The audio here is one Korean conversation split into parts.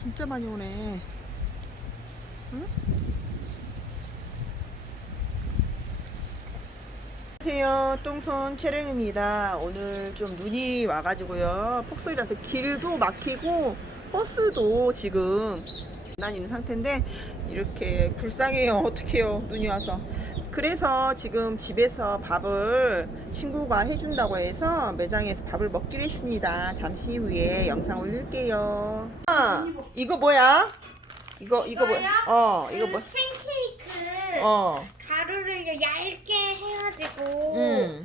진짜 많이 오네. 응? 안녕하세요. 똥손 채령입니다. 오늘 좀 눈이 와가지고요. 폭설이라서 길도 막히고 버스도 지금 다니는 상태인데 이렇게 불쌍해요. 어떡해요. 눈이 와서. 그래서 지금 집에서 밥을 친구가 해준다고 해서 매장에서 밥을 먹기로 했습니다. 잠시 후에 영상 올릴게요. 아, 이거 뭐야? 이거 이거 뭐? 이거요? 어, 이거 그 뭐? 팬케이크 어, 가루를 얇게 해가지고 음,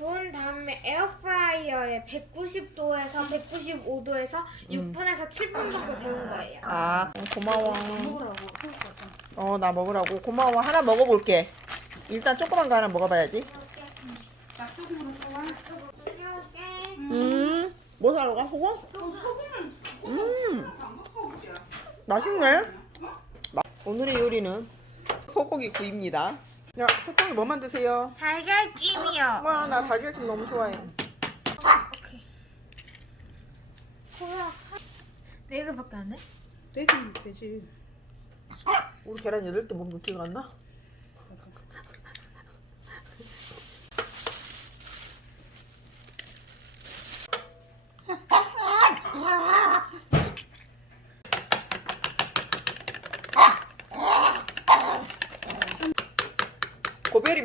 구운 다음에 에어프라이어에 190도에서 195도에서 음. 6분에서 7분 정도 데운 거예요. 아, 고마워. 먹으라고 거죠. 어, 나 먹으라고. 고마워. 하나 먹어볼게. 일단 조그만 거 하나 먹어봐야지. 소금으로. 이렇게 음, 뭐 사러 가? 소금? 소금은 음, 안 먹고 오지. 맛있네. 마- 오늘의 요리는 소고기 구이입니다. 야, 소고기 뭐 만 드세요? 달걀찜이요. 와, 나 달걀찜 너무 좋아해. 오케이. 뭐야? 네 개밖에 안 해? 되지 되지. 우리 계란 8개 먹는 거 기억 안 나?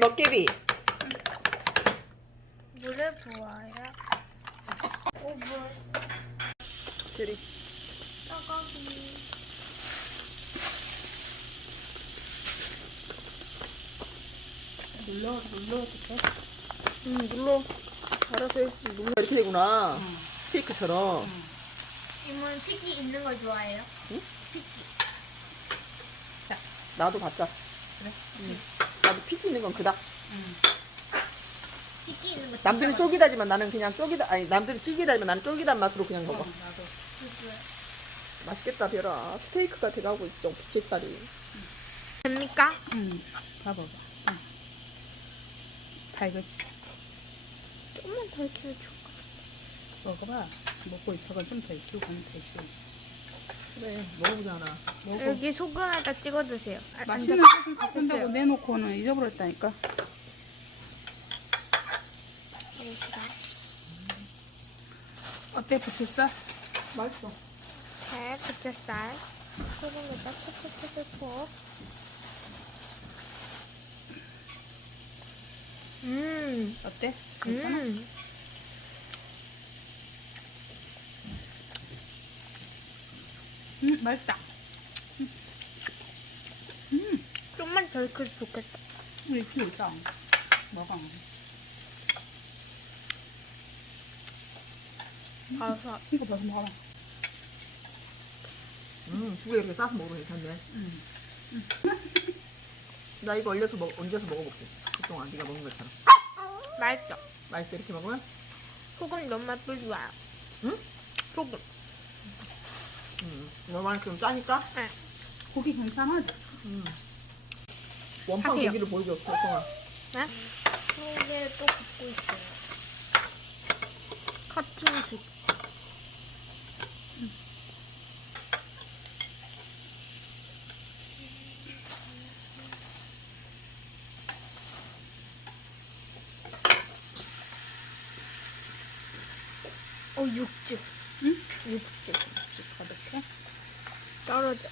먹개비. 물을 부어요. 오, 물. 저리. 떡거기. 눌러 눌러도 돼. 응, 눌러. 알아서 해. 눌러. 이렇게 되구나. 응. 스테이크처럼. 이모는 튀기 있는 걸 좋아해요? 나도 받자. 그래. 응. 나도 피기 있는 건 그닥. 응. 튀기 있는 거 남들은. 쪼기다지만 나는 그냥 쪼기다 아니 남들은 튀기다지만 나는 쪼기단 맛으로 그냥 어, 먹어 나도. 맛있겠다 별아 스테이크가 돼가고 있죠 부채살이 됩니까? 응. 봐봐봐. 응. 달겠지. 조금만 더 익히면 좋을 먹어봐. 먹고 저건 좀더 익히고 가면 되지. 그래 먹어보자 하나 먹어. 여기 소금에다 찍어 드세요. 아, 안 맛있는 돼. 소금 섞은다고 내놓고는 잊어버렸다니까. 어때 부채살? 맛있어 네, 부채살. 소금에다 톡톡톡톡톡. 음, 어때? 괜찮아? 음. 응, 맛있다. 음, 좀만 더 익혀도 좋겠다. 우리 있어. 먹어. 가서 이거 봐서 먹어봐. 음두개 이렇게 싸서 먹으면 괜찮네 응. 나 이거 얼려서 먹 얹어서 먹어볼게 그동안 네가 먹는 것처럼 맛있어. 맛있어 이렇게 먹으면 소금 너무 맛도 좋아요. 응? 소금. 음 너만큼 짜니까 고기 괜찮아? 음 원판 하세요. 고기를 보여줘 소송아 네? 소금을 또 굽고 있어요. 커팅식. 어, 육즙. 응? 육즙. 쭉 가득해. 떨어져.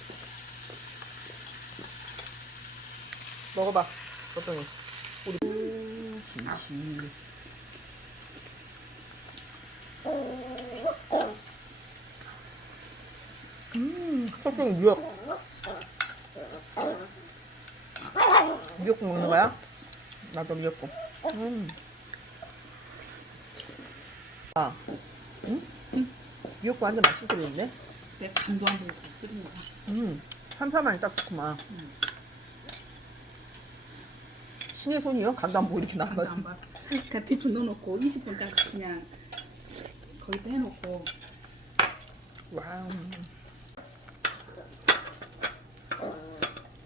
먹어봐 소송이 우리 김치 음 소송이 미역 미역국 먹는 거야? 나도 미역국 음. 아, 응? 미역국 완전 맛있게 끓이는데? 내 간도 안 보고 끓인 거야. 음, 삼삼하니 딱 좋구만. 음. 신의 손이요? 간도 안 보고 이렇게 간도 거지. 안 봐. 그냥 대충 넣어놓고 20분 딱 그냥 거기다 해놓고 와우.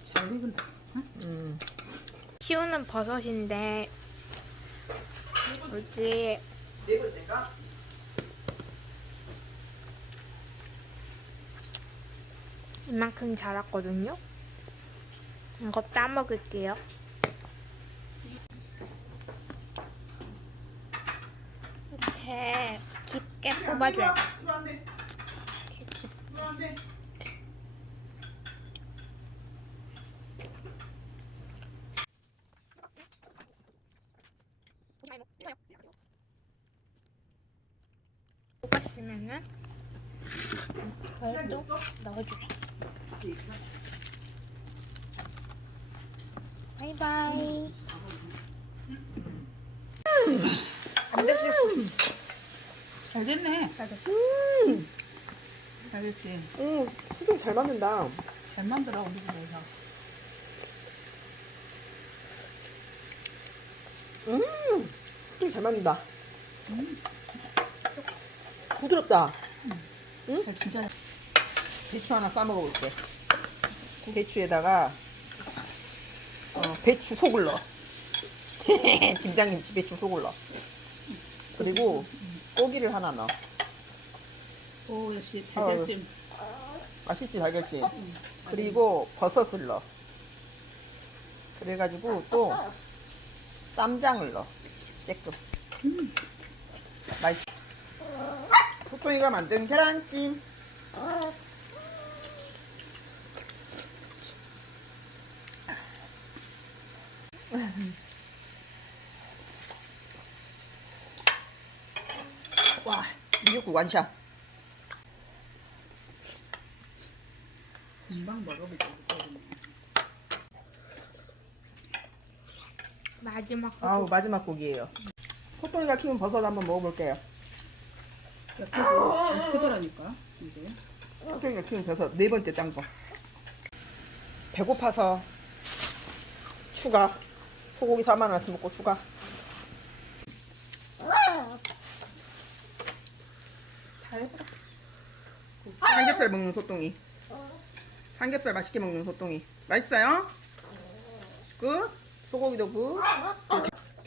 잘 익은다. 응? 음, 키우는 버섯인데 뭐지? 네 번째가? 이만큼 자랐거든요. 이거 따먹을게요. 이렇게 깊게 돼. 이렇게 깊- 이거 안 돼. 뽑았으면은 이걸 또 넣어줘요. 바이바이. 안 됐을 수도 있어. 잘 됐네. 음, 잘 됐지. 음, 수동 잘 맞는다. 잘 만들어 우리 집에서. 음, 수동 잘 맞는다. 부드럽다. 잘 진짜 잘- 배추 하나 싸 먹어 볼게. 배추에다가 어, 배추 속을 넣어. 김장김치 배추 속을 넣어. 그리고 고기를 하나 넣어. 오 역시 달걀찜. 맛있지 달걀찜. 그리고 버섯을 넣어. 그래가지고 또 쌈장을 넣어. 쬐끔. 맛있어. 소똥이가 만든 계란찜. 와, 미역국 완샷. 금방 먹어보자. 마지막 아우 마지막 곡이에요. 소똥이가 키운 버섯 한번 먹어볼게요. 잘 크더라니까 이게. 소똥이가 키운 버섯 네 번째 딴 거. 배고파서 추가. 소고기 4만 원어치 먹고 추가. 삼겹살 먹는 소똥이. 삼겹살 맛있게 먹는 소똥이. 맛있어요? 굿. 소고기도 굿.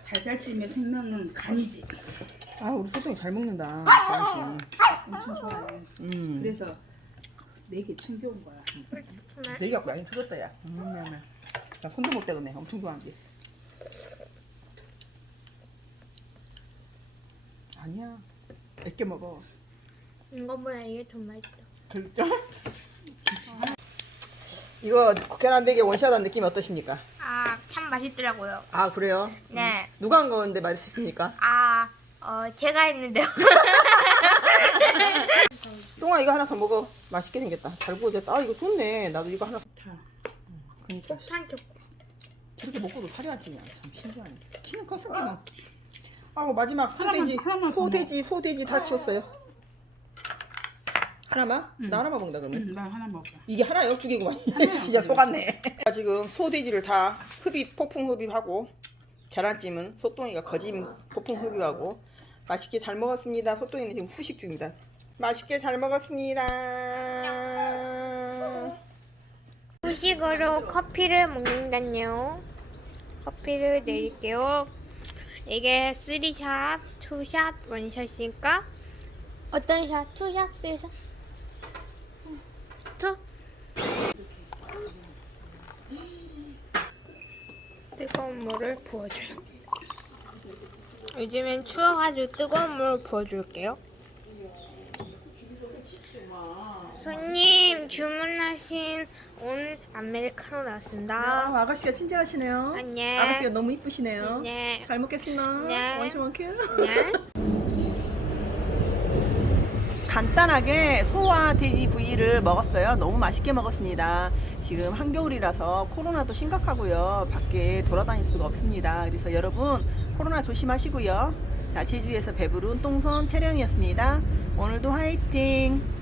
달걀찜의 생명은 간이지. 아 우리 소똥이 잘 먹는다. 그렇지. 엄청 좋아해. 음. 그래서 네개 챙겨온 거야. 되게 많이 들었다 야. 음, 야, 나 손도 못 대겠네. 엄청 좋아하는 아니야. 몇 개 먹어. 이거보다 이게 더 맛있어. 진짜? 이거 계란대게 원샷한 느낌이 어떠십니까? 아, 참 맛있더라고요. 아 그래요? 네. 누가 한 건데 맛있습니까? 아, 어, 제가 했는데요. 똥아 이거 하나 더 먹어. 맛있게 생겼다. 잘 구워졌다. 아 이거 좋네. 나도 이거 하나. 다. 그러니까 폭탄 초코. 저렇게 먹고도 살이 안 찌냐. 참 신기하네. 키는 컸으니까 뭐. 아우 마지막 하나만, 소돼지 하나만 소돼지 소돼지 다 치웠어요. 하나만? 응. 나 하나만 먹는다 그러면. 응, 나 하나 먹어. 이게 하나요? 두 개구만. 진짜 속았네. 지금 소돼지를 다 흡입, 폭풍 흡입하고 계란찜은 소똥이가 거짐 폭풍 흡입하고 맛있게 잘 먹었습니다. 소똥이는 지금 후식 중입니다. 맛있게 잘 먹었습니다. 후식으로 커피를 먹는다네요. 커피를 내릴게요. 이게 3샷, 2샷, 1샷이니까 어떤 샷? 2샷, 3샷? 2? 뜨거운 물을 부어줘요. 요즘엔 추워가지고 뜨거운 물을 부어줄게요. 손님 주문하신 온 아메리카노 나왔습니다. 아, 아가씨가 친절하시네요. 안녕. 아가씨가 너무 이쁘시네요. 네. 잘 먹겠습니다. 네. 원시 원큐. 네. 간단하게 소와 돼지 부위를 먹었어요. 너무 맛있게 먹었습니다. 지금 한겨울이라서 코로나도 심각하고요. 밖에 돌아다닐 수가 없습니다. 그래서 여러분 코로나 조심하시고요. 자, 제주에서 배부른 똥손 촬영이었습니다. 오늘도 화이팅!